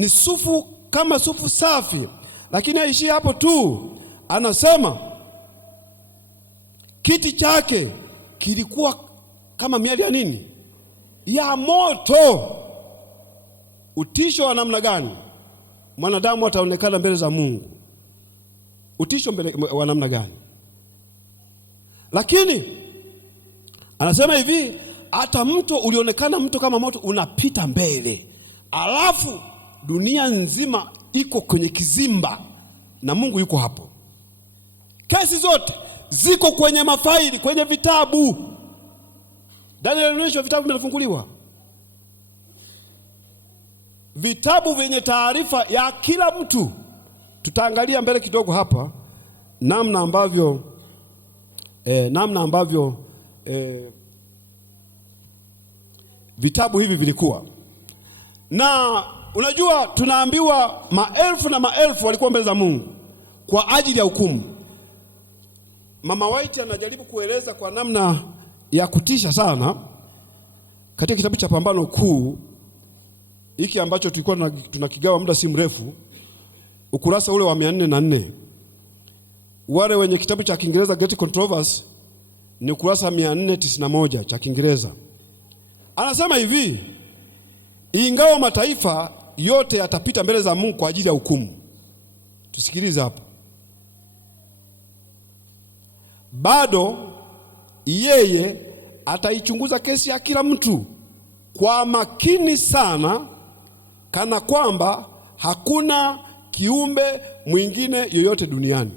ni sufu kama sufu safi. Lakini haishi hapo tu, anasema kiti chake kilikuwa kama miali ya nini? Ya moto. Utisho wa namna gani mwanadamu ataonekana mbele za Mungu? Utisho wa namna gani? Lakini anasema hivi, hata mto ulionekana mto kama moto unapita mbele, alafu dunia nzima iko kwenye kizimba na Mungu yuko hapo. Kesi zote ziko kwenye mafaili, kwenye vitabu. Daniel alionyeshwa vitabu vinafunguliwa, vitabu vyenye taarifa ya kila mtu. Tutaangalia mbele kidogo hapa namna ambavyo vitabu hivi vilikuwa. Na unajua tunaambiwa maelfu na maelfu walikuwa mbele za Mungu kwa ajili ya hukumu. Mama White anajaribu kueleza kwa namna ya kutisha sana katika kitabu cha Pambano Kuu hiki ambacho tulikuwa tunakigawa muda si mrefu, ukurasa ule wa 404. Wale wenye kitabu cha Kiingereza Great Controversy ni ukurasa 491 cha Kiingereza. Anasema hivi, ingawa mataifa yote yatapita mbele za Mungu kwa ajili ya hukumu. Tusikilize hapa. Bado yeye ataichunguza kesi ya kila mtu kwa makini sana, kana kwamba hakuna kiumbe mwingine yoyote duniani.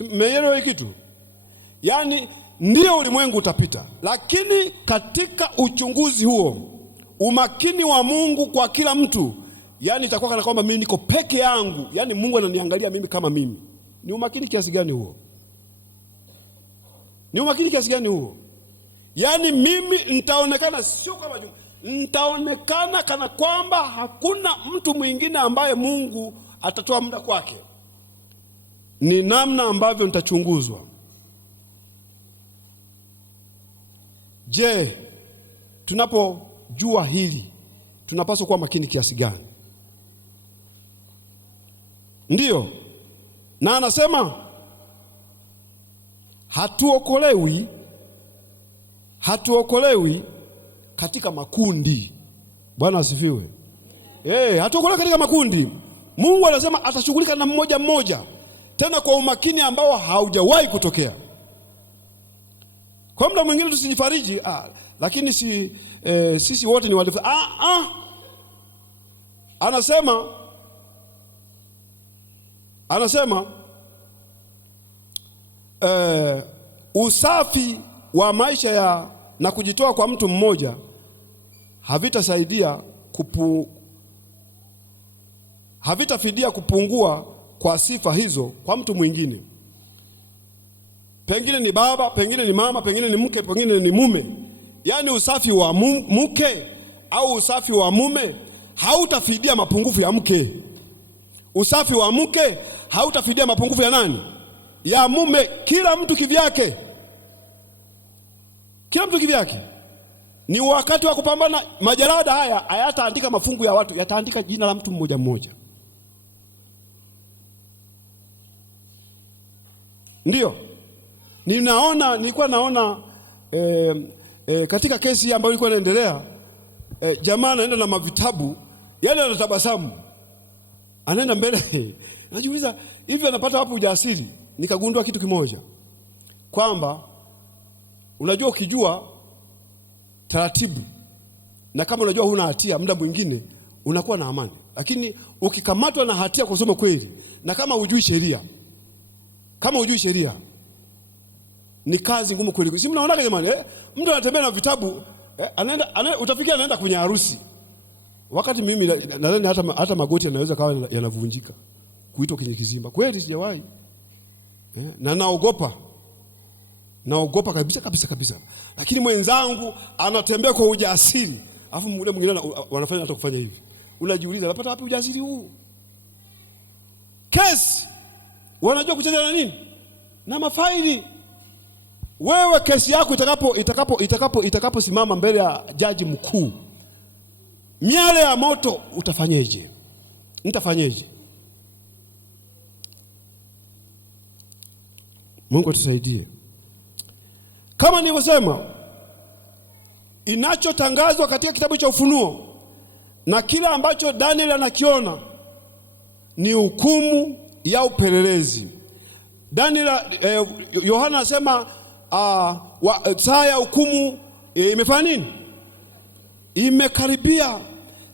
Mmeelewa hiki kitu? Yaani ndio ulimwengu utapita, lakini katika uchunguzi huo, umakini wa Mungu kwa kila mtu, yaani itakuwa kana kwamba mimi niko peke yangu, yaani Mungu ananiangalia mimi kama mimi. Ni umakini kiasi gani huo? Ni umakini kiasi gani huo? Yaani mimi nitaonekana sio kama jumla, nitaonekana kana kwamba hakuna mtu mwingine ambaye Mungu atatoa muda kwake. Ni namna ambavyo nitachunguzwa. Je, tunapojua hili tunapaswa kuwa makini kiasi gani? Ndiyo. Na anasema hatuokolewi katika makundi. Bwana asifiwe. Hatuokolewi katika makundi. Mungu anasema atashughulika na mmoja mmoja, tena kwa umakini ambao haujawahi kutokea. Kwa muda mwingine tusijifariji, lakini sisi wote ni walifu. Anasema usafi wa maisha na kujitoa kwa mtu mmoja havitafidia kupungua kwa sifa hizo kwa mtu mwingine. Pengine ni baba, pengine ni mama, pengine ni mke, pengine ni mume. Yaani usafi wa mke au usafi wa mume hautafidia mapungufu ya mke. Usafi wa mke hautafidia mapungufu ya nani? Ya mume. Kila mtu kivyake. Kila mtu kivyake. Ni wakati wa kupambana. Majarada haya hayataandika mafungu ya watu, yataandika jina la mtu mmoja mmoja. Ndiyo. Nilikuwa naona katika kesi ambayo ilikuwa inaendelea, jamaa anaenda na mavitabu, yale anatabasamu. Anaenda mbele. Najiuliza, hivi anapata wapi ujasiri? Nikagundua kitu kimoja, kwamba unajua ukijua taratibu na kama unajua huna hatia, muda mwingine unakuwa na amani. Lakini ukikamatwa na hatia kwa kusema kweli, na kama hujui sheria, ni kazi ngumu kweli. Si mnaona jamani, mtu anatembea na vitabu, utafikia anaenda kwenye harusi. Wakati mimi nadhani hata magoti yanaweza kawa yanavunjika kuitwa kwenye kizimba. Kweli sijawahi. Na naogopa kabisa. Lakini mwenzangu anatembea kwa ujasiri, alafu muda mwingine wanafanya hata kufanya hivi. Unajiuliza, anapata wapi ujasiri huu? Kesi wanajua kucheza na nini? Na mafaili. Wewe kesi yako itakaposimama mbele ya jaji mkuu, miale ya moto, utafanyeje? Nitafanyeje? Mungu atusaidie. Kama nilivyosema, inachotangazwa katika kitabu cha Ufunuo na kila ambacho Daniel anakiona ni hukumu ya upelelezi. Yohana anasema saa ya hukumu imefanya nini? Imekaribia.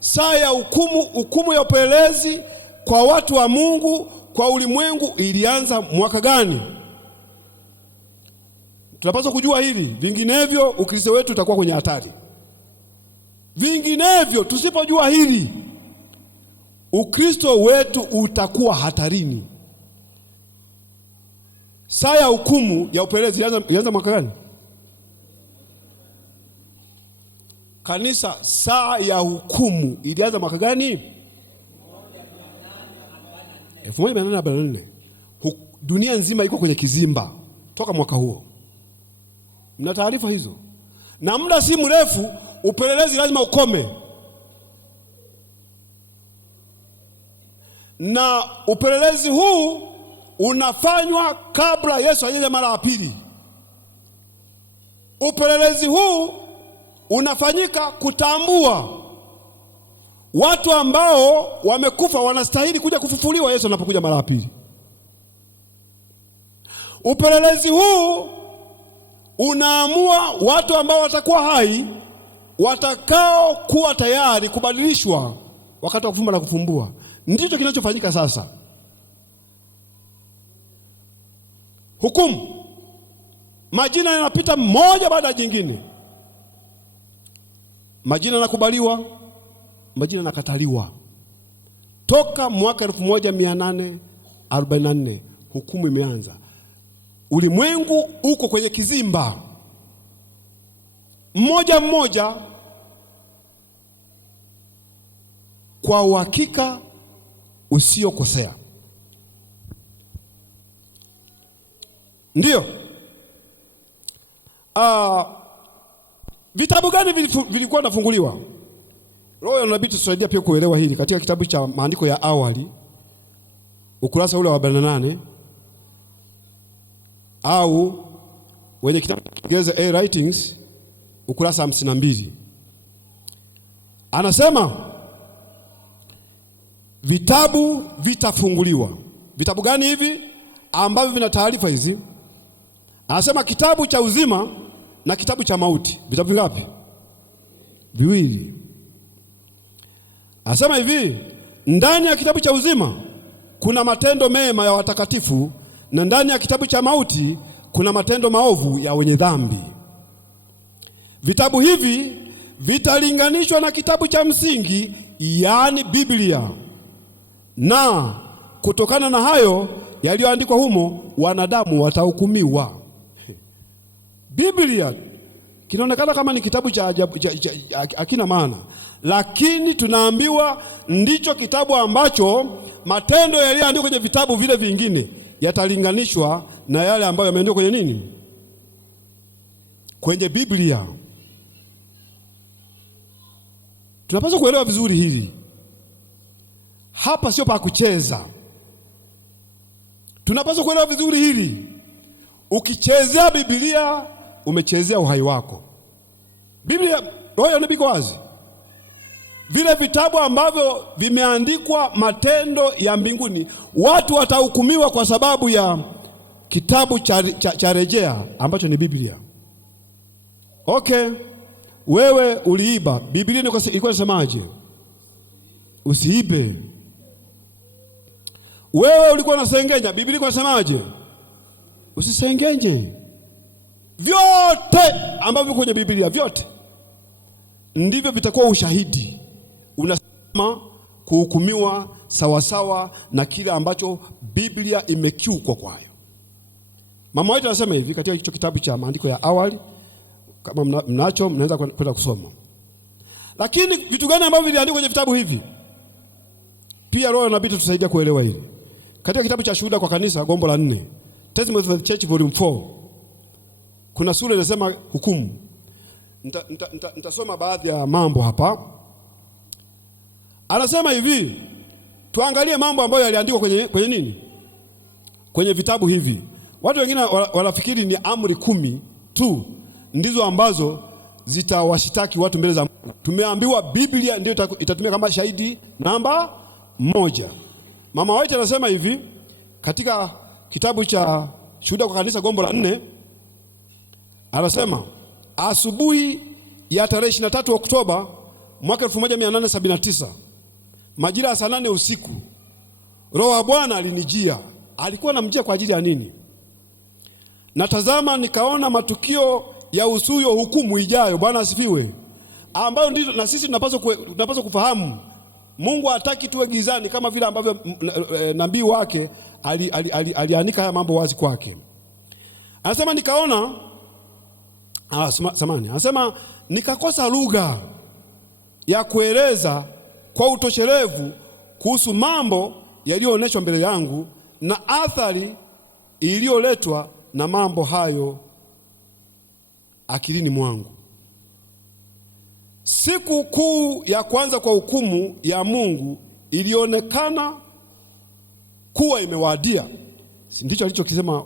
Saa ya hukumu ya upelelezi kwa watu wa Mungu, kwa ulimwengu, ilianza mwaka gani? Tunapaswa kujua hili, vinginevyo Ukristo wetu utakuwa kwenye hatari. Vinginevyo, tusipojua hili, Ukristo wetu utakuwa hatarini. Saa ya hukumu ya upelelezi ilianza mwaka gani? Kanisa, saa ya hukumu ilianza mwaka gani? 1844. Dunia nzima iko kwenye kizimba toka mwaka huo. Mna taarifa hizo? Na muda si mrefu upelelezi lazima ukome. Na upelelezi huu unafanywa kabla Yesu hajaja mara ya pili. Upelelezi huu unafanyika kutambua watu ambao wamekufa wanastahili kuja kufufuliwa Yesu anapokuja mara ya pili. Upelelezi huu unaamua watu ambao watakuwa hai, watakao kuwa tayari kubadilishwa wakati wa kufumba na kufumbua. Ndicho kinachofanyika sasa. Hukumu, majina yanapita moja baada ya jingine. Majina yanakubaliwa, majina yanakataliwa. Toka mwaka 1844 hukumu imeanza. Ulimwengu uko kwenye kizimba, mmoja mmoja, kwa uhakika usiokosea. Ndiyo. Vitabu gani vilikuwa nafunguliwa? Roho ya nabii tusaidia pia kuelewa hili. Katika kitabu cha maandiko ya awali, ukurasa ule wa 48, au wenye kitabu cha Kiingereza A Writings, ukurasa 52, anasema vitabu vitafunguliwa. Vitabu gani hivi ambavyo vina taarifa hizi? Anasema kitabu cha uzima na kitabu cha mauti. Vitabu vingapi? Viwili. Anasema hivi, ndani ya kitabu cha uzima kuna matendo mema ya watakatifu, na ndani ya kitabu cha mauti kuna matendo maovu ya wenye dhambi. Vitabu hivi vitalinganishwa na kitabu cha msingi, yaani Biblia, na kutokana na hayo yaliyoandikwa humo wanadamu watahukumiwa. Biblia kinaonekana kama ni kitabu cha hakina maana, lakini tunaambiwa ndicho kitabu ambacho matendo yaliyoandikwa kwenye vitabu vile vingine yatalinganishwa na yale ambayo yameandikwa kwenye nini? Kwenye Biblia. Tunapaswa kuelewa vizuri hili. Hapa sio pa kucheza. Tunapaswa kuelewa vizuri hili. Ukichezea Biblia umechezea uhai wako. Biblia, roho ya nabii iko wazi. Vile vitabu ambavyo vimeandikwa matendo ya mbinguni, watu watahukumiwa kwa sababu ya kitabu cha rejea ambacho ni Biblia. Okay, wewe uliiba, Biblia ilikuwa inasemaje? Usiibe. Wewe ulikuwa unasengenya, Biblia ilikuwa inasemaje? Usisengenye. Vyote ambavyo kwenye Biblia, vyote ndivyo vitakuwa ushahidi. Unasema kuhukumiwa sawasawa na kile ambacho Biblia imekiukwa kwayo. Mama wetu anasema hivi katika hicho kitabu cha maandiko ya awali, kama mnacho mnaweza kwenda kusoma. Lakini vitu gani ambavyo viliandikwa kwenye vitabu hivi? Pia roho inabidi tusaidia kuelewa hili. Katika kitabu cha Shuhuda kwa Kanisa, gombo la 4, Testimony of the Church volume 4, kuna sura inasema hukumu. Nitasoma baadhi ya mambo hapa. Anasema hivi, tuangalie mambo ambayo yaliandikwa kwenye nini? Kwenye vitabu hivi. Watu wengine wanafikiri ni amri 10 tu ndizo ambazo zitawashitaki watu mbele za Mungu. Tumeambiwa Biblia ndio itatumia kama shahidi namba 1. Mama White anasema hivi katika kitabu cha Shuhuda kwa Kanisa gombo la 4, anasema asubuhi ya tarehe 23 Oktoba mwaka 1879 majira ya saa 8 usiku, Roho wa Bwana alinijia. Alikuwa anamjia kwa ajili ya nini? Natazama nikaona matukio ya usuyo hukumu ijayo. Bwana asifiwe. Ambayo ndio na sisi tunapaswa kufahamu. Mungu hataki tuwe gizani kama vile ambavyo nabii wake alianika haya mambo wazi kwake. Anasema nikaona anasema nikakosa lugha ya kueleza kwa utoshelevu kuhusu mambo yaliyoonyeshwa mbele yangu na athari iliyoletwa na mambo hayo akilini mwangu. Siku kuu ya kwanza kwa hukumu ya Mungu ilionekana kuwa imewadia. Ndicho alichokisema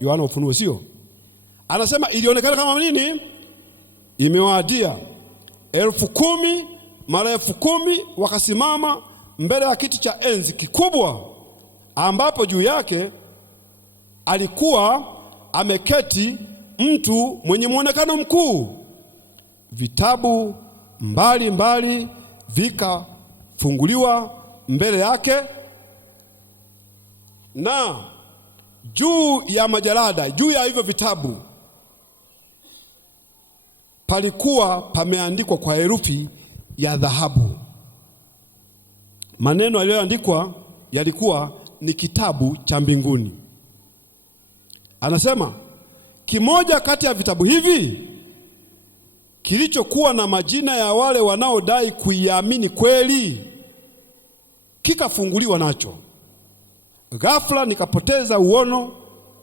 Yohana Ufunuo, sio? Anasema ilionekana kama nini? Imewadia. 10,000 mara 10,000 wakasimama mbele ya kiti cha enzi kikubwa, ambapo juu yake alikuwa ameketi mtu mwenye muonekano mkuu. Vitabu mbalimbali vikafunguliwa mbele yake, na juu ya majalada, juu ya hivyo vitabu, palikuwa pameandikwa kwa herufi ya dhahabu. Maneno yaliyoandikwa yalikuwa ni kitabu cha mbinguni. Anasema kimoja kati ya vitabu hivi kilichokuwa na majina ya wale wanaodai kuiamini kweli kikafunguliwa nacho. Ghafla nikapoteza uono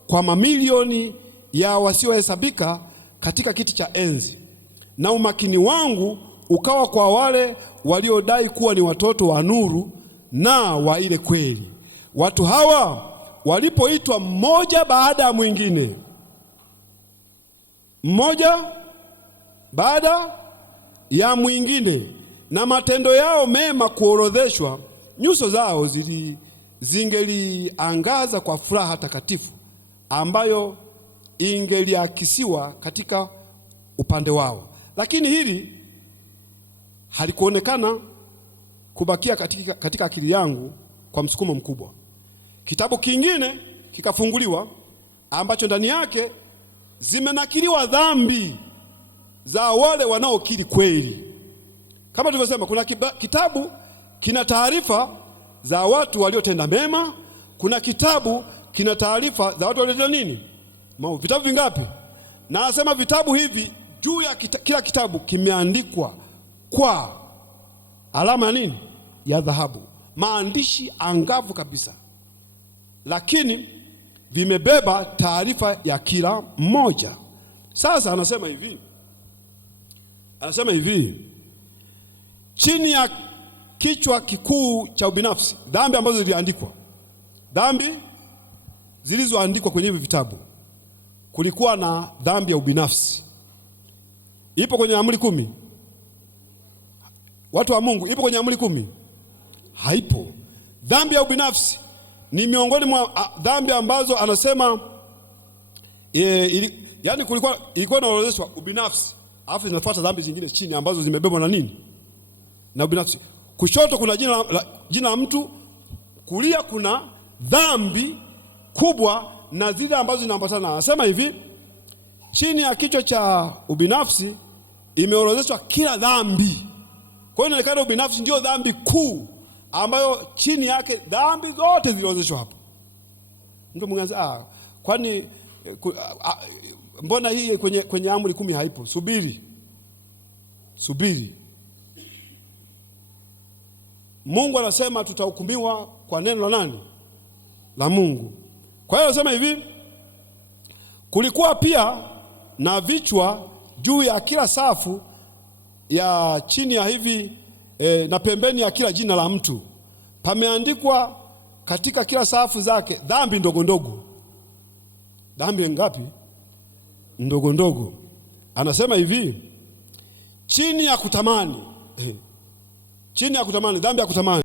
kwa mamilioni ya wasiohesabika katika kiti cha enzi, na umakini wangu ukawa kwa wale waliodai kuwa ni watoto wa nuru na wa ile kweli. Watu hawa walipoitwa mmoja baada ya mwingine, mmoja baada ya mwingine, na matendo yao mema kuorodheshwa, nyuso zao zingeliangaza kwa furaha takatifu ambayo ingeliakisiwa katika upande wao. Lakini hili halikuonekana kubakia katika akili yangu kwa msukumo mkubwa. Kitabu kingine kikafunguliwa ambacho ndani yake zimenakiliwa dhambi za wale wanaokiri kweli. Kama tulivyosema, kuna kitabu kina taarifa za watu waliotenda mema, kuna kitabu kina taarifa za watu waliotenda nini? Vitabu vingapi? Na anasema vitabu hivi juu ya kila kitabu kimeandikwa kwa alama ya nini? Ya dhahabu. Maandishi angavu kabisa, lakini vimebeba taarifa ya kila mmoja. Sasa anasema hivi chini ya kichwa kikuu cha ubinafsi, dhambi ambazo ziliandikwa, dhambi zilizoandikwa kwenye hivi vitabu, kulikuwa na dhambi ya ubinafsi. Ipo kwenye amri 10? Watu wa Mungu, ipo kwenye amri 10? Haipo. Dhambi ya ubinafsi ni miongoni mwa dhambi ambazo anasema yani ilikuwa inaorodheshwa ubinafsi, alafu zinafuata dhambi zingine chini ambazo zimebebwa na nini? Na ubinafsi. Kushoto kuna jina la mtu, kulia kuna dhambi kubwa na zile ambazo zinaambatana. Anasema hivi, chini ya kichwa cha ubinafsi imeorodheshwa kila dhambi. Kwa hiyo inaonekana ubinafsi ndio dhambi kuu ambayo chini yake dhambi zote ziliorodheshwa hapo. Mtu mwanza, kwani mbona hii kwenye amri 10 haipo? Subiri. Mungu anasema tutahukumiwa kwa neno la nani? La Mungu. Kwa hiyo anasema hivi, kulikuwa pia na vichwa juu ya kila safu ya chini ya hivi na pembeni ya kila jina la mtu pameandikwa katika kila safu zake dhambi ndogo ndogo. Dhambi ngapi? Ndogo ndogo. Anasema hivi, chini ya kutamani, chini ya kutamani, dhambi ya kutamani